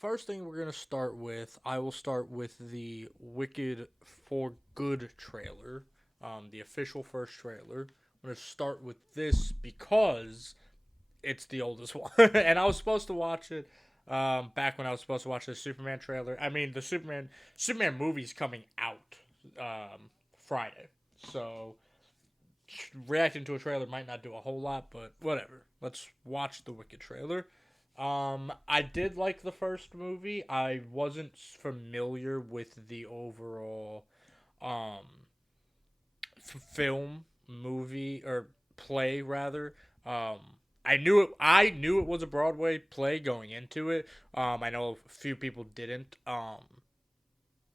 First thing we're gonna start with, I will start with the Wicked for Good trailer, the official first trailer. I'm gonna start with this because it's the oldest one, and I was supposed to watch it back when I was supposed to watch the Superman trailer. I mean, the Superman movie's coming out Friday, so reacting to a trailer might not do a whole lot, but whatever. Let's watch the Wicked trailer. I did like the first movie. I wasn't familiar with the overall um film movie or play rather. Um I knew it was a Broadway play going into it. I know a few people didn't.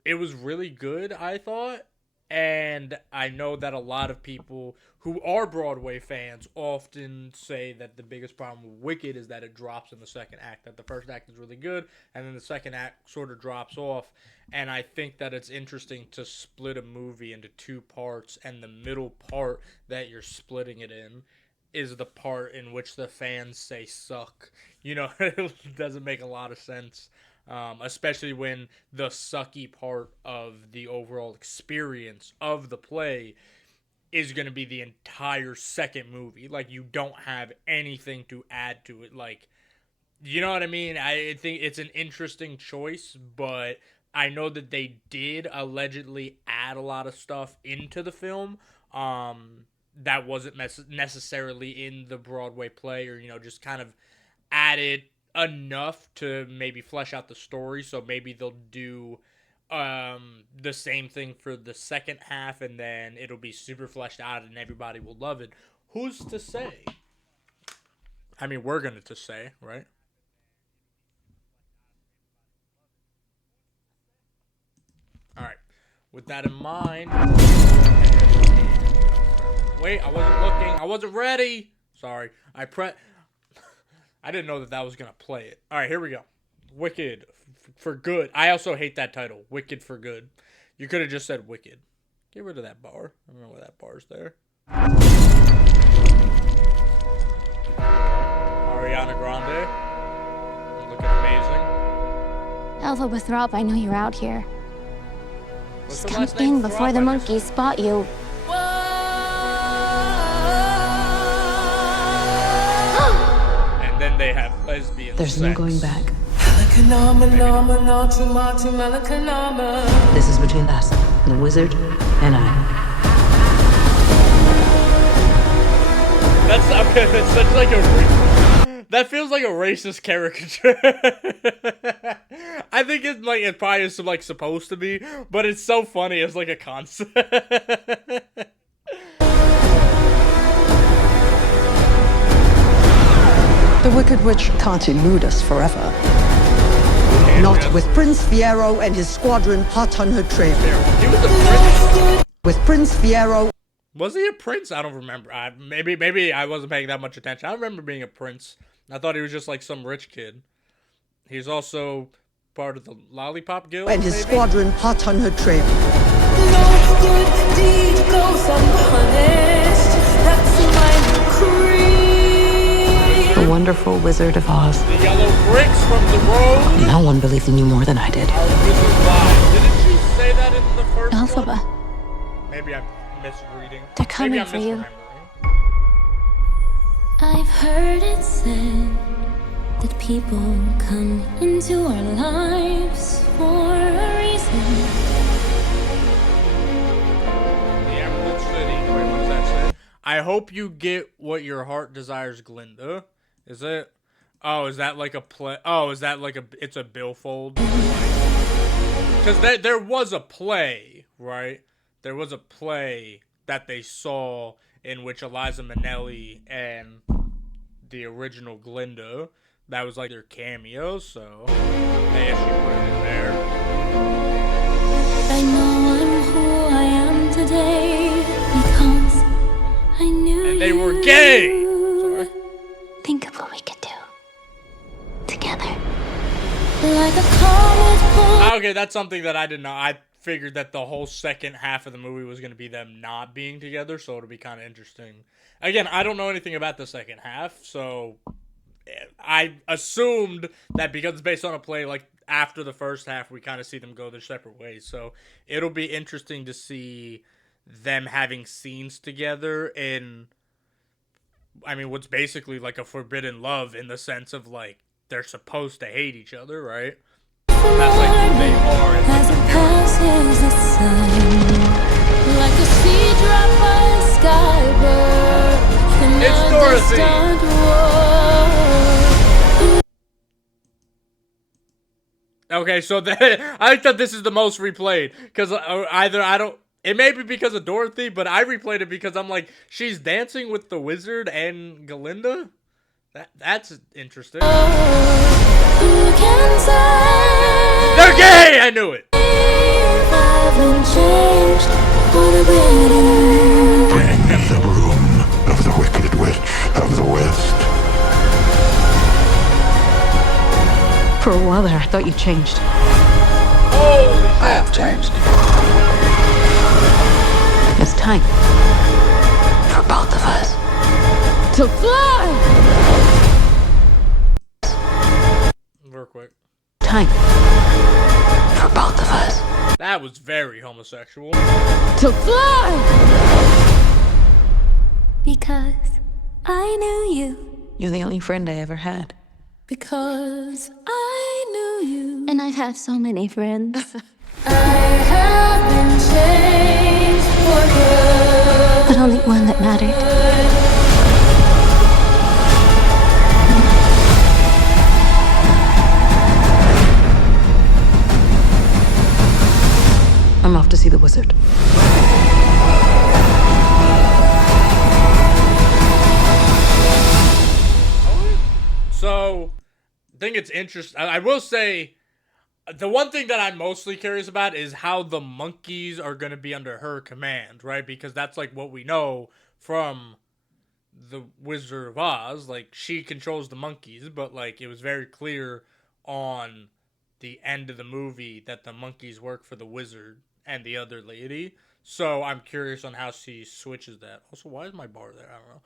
It was really good, I thought. And I know that a lot of people who are Broadway fans often say that the biggest problem with Wicked is that it drops in the second act. That the first act is really good, and then the second act sort of drops off. And I think that it's interesting to split a movie into two parts, and the middle part that you're splitting it in is the part in which the fans say suck. It doesn't make a lot of sense. Especially when the sucky part of the overall experience of the play is going to be the entire second movie. Like, you don't have anything to add to it. Like, you know what I mean? I think it's an interesting choice, but I know that they did allegedly add a lot of stuff into the film. That wasn't necessarily in the Broadway play, or just kind of added enough to maybe flesh out the story. So maybe they'll do the same thing for the second half, and then it'll be super fleshed out and everybody will love it. Who's to say? I mean, we're gonna to say, right? All right. With that in mind, wait, I wasn't looking. I wasn't ready. Sorry. I didn't know that was gonna play it. All right, here we go. Wicked for Good. I also hate that title. Wicked for Good. You could have just said Wicked. Get rid of that bar. I don't know why that bar's there. Ariana Grande. Looking amazing. Alpha Withrop, I know you're out here. What's Just her come last name? in before the monkeys spot you. And then they have lesbian There's sex. no going back. This This is between us, the wizard, and I. That's such like that feels like a racist caricature. I think it probably is supposed to be, but it's so funny as like a concept. The Wicked Witch can't elude us forever. Not with Prince Fiero and his squadron hot on her trail. He was a prince. With Prince Fiero. Was he a prince? I don't remember. Maybe I wasn't paying that much attention. I don't remember being a prince. I thought he was just like some rich kid. He's also part of the Lollipop Guild. And his maybe? squadron hot on her trail. No good deed goes unpunished. That's my creed. The wonderful Wizard of Oz. The yellow bricks from the road. No one believed in you more than I did. Our wizard lied. Didn't she say that in the first Alphaba, one? Maybe I'm misreading. they're coming Maybe I'm for you. misremembering. I've heard it said that people come into our lives for a reason. The Emerald City. Wait, what does that say? I hope you get what your heart desires, Glinda. Is it? Oh, is that like a play? Oh, is that like it's a billfold? Because there was a play, right? There was a play that they saw in which Eliza Minnelli and the original Glinda, that was like their cameo, so they actually put it in there. I know I'm who I am today because I knew And they were you. gay! Sorry. Think of what we could do together. Like a comet Okay, that's something that I didn't know. I figured that the whole second half of the movie was going to be them not being together, so it'll be kind of interesting. Again, I don't know anything about the second half, so I assumed that because it's based on a play, like after the first half, we kind of see them go their separate ways. So it'll be interesting to see them having scenes together in, I mean, what's basically like a forbidden love in the sense of like they're supposed to hate each other, right? That's like who they are. As it passes the sun, like a seed drop by a skybird in It's a Dorothy. distant war. Okay, so I thought this is the most replayed because either I don't. It may be because of Dorothy, but I replayed it because I'm like, she's dancing with the wizard and Galinda. That's interesting. You can say They're gay. I knew it. if I haven't changed for the better. Bring me the broom of the wicked witch of the West. For a while there, I thought you changed. Holy I have changed. It's time. For both of us. To fly! real quick. Time. For both of us. That was very homosexual. To fly! Because I knew you. You're the only friend I ever had. Because I knew you. And I've had so many friends. I have been changed for good. But only one that mattered. I'm off to see the wizard. So, I think it's interesting. I will say, the one thing that I'm mostly curious about is how the monkeys are going to be under her command, right? Because that's like what we know from the Wizard of Oz. Like, she controls the monkeys, but like it was very clear on the end of the movie that the monkeys work for the wizard and the other lady. So I'm curious on how she switches that. Also, why is my bar there? I don't know.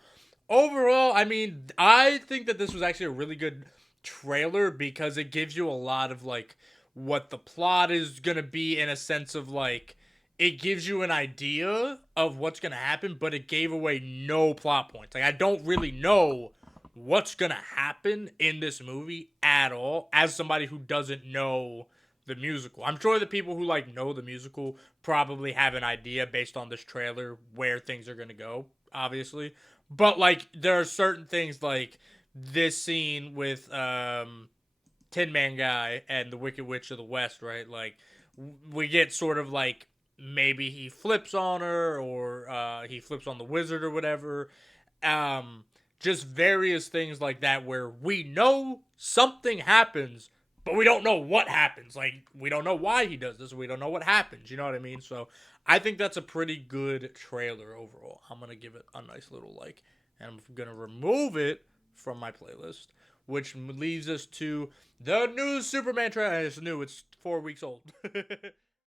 Overall, I mean, I think that this was actually a really good trailer because it gives you a lot of like what the plot is gonna be, in a sense of like it gives you an idea of what's gonna happen, but it gave away no plot points. Like, I don't really know what's gonna happen in this movie at all as somebody who doesn't know the musical. I'm sure the people who like know the musical probably have an idea based on this trailer where things are gonna go, obviously. But like there are certain things like this scene with Tin Man Guy and the Wicked Witch of the West, right? Like we get sort of like maybe he flips on her or he flips on the wizard or whatever. Just various things like that where we know something happens, but we don't know what happens. Like, we don't know why he does this. We don't know what happens. You know what I mean? So I think that's a pretty good trailer overall. I'm going to give it a nice little like. And I'm going to remove it from my playlist, which leads us to the new Superman trailer. It's new. It's 4 weeks old.